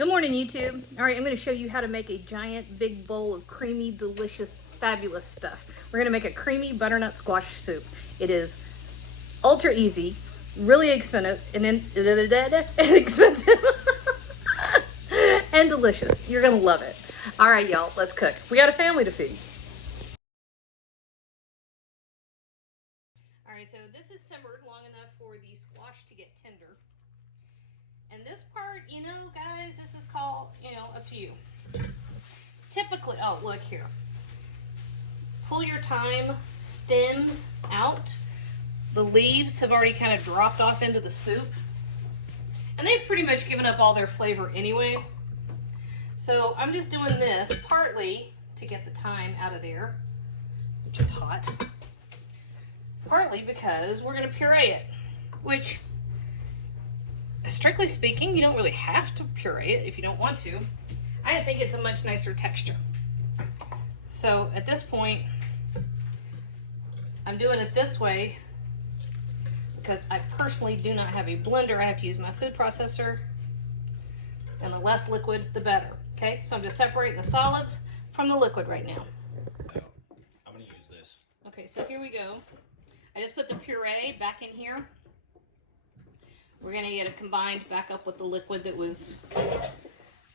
Good morning, YouTube. All right, I'm going to show you how to make a giant big bowl of creamy, delicious, fabulous stuff. We're going to make a creamy butternut squash soup. It is ultra easy, really expensive, and expensive, and delicious. You're going to love it. All right, y'all, let's cook. We got a family to feed. All right, so this is simmered long enough for the squash to get tender. And this part, you know, guys, this is called, up to you. Typically, oh, look here. Pull your thyme stems out. The leaves have already kind of dropped off into the soup. And they've pretty much given up all their flavor anyway. So I'm just doing this partly to get the thyme out of there, which is hot. Partly because we're going to puree it, which, strictly speaking, you don't really have to puree it if you don't want to. I just think it's a much nicer texture. So at this point, I'm doing it this way because I personally do not have a blender. I have to use my food processor, and the less liquid, the better. Okay, so I'm just separating the solids from the liquid right now. I'm gonna use this. Okay, so here we go. I just put the puree back in here. We're gonna get it combined back up with the liquid that was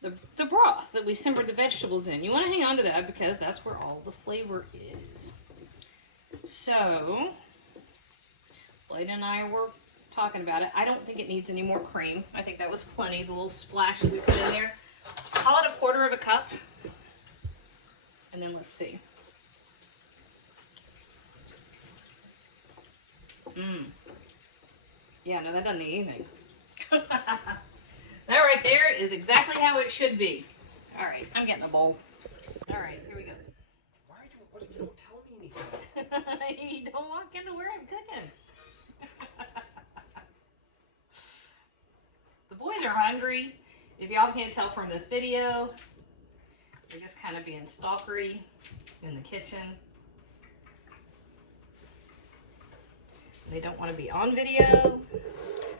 the broth that we simmered the vegetables in. You wanna hang on to that because that's where all the flavor is. So, Blade and I were talking about it. I don't think it needs any more cream. I think that was plenty, the little splash that we put in there. Call it 1/4 cup. And then let's see. Yeah, no, that doesn't need anything. That right there is exactly how it should be. All right, I'm getting a bowl. All right, here we go. Why you don't tell me anything? You don't walk into where I'm cooking. The boys are hungry. If y'all can't tell from this video, they're just kind of being stalkery in the kitchen. They don't want to be on video,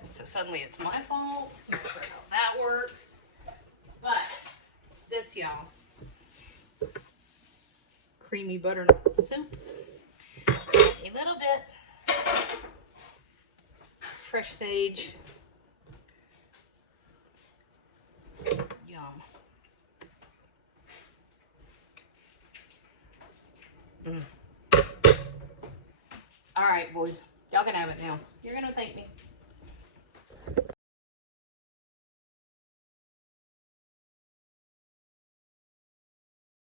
so suddenly it's my fault. I'm not sure how that works. But this, y'all, creamy butternut soup, a little bit fresh sage, yum. All right, boys. Y'all can have it now. You're gonna thank me.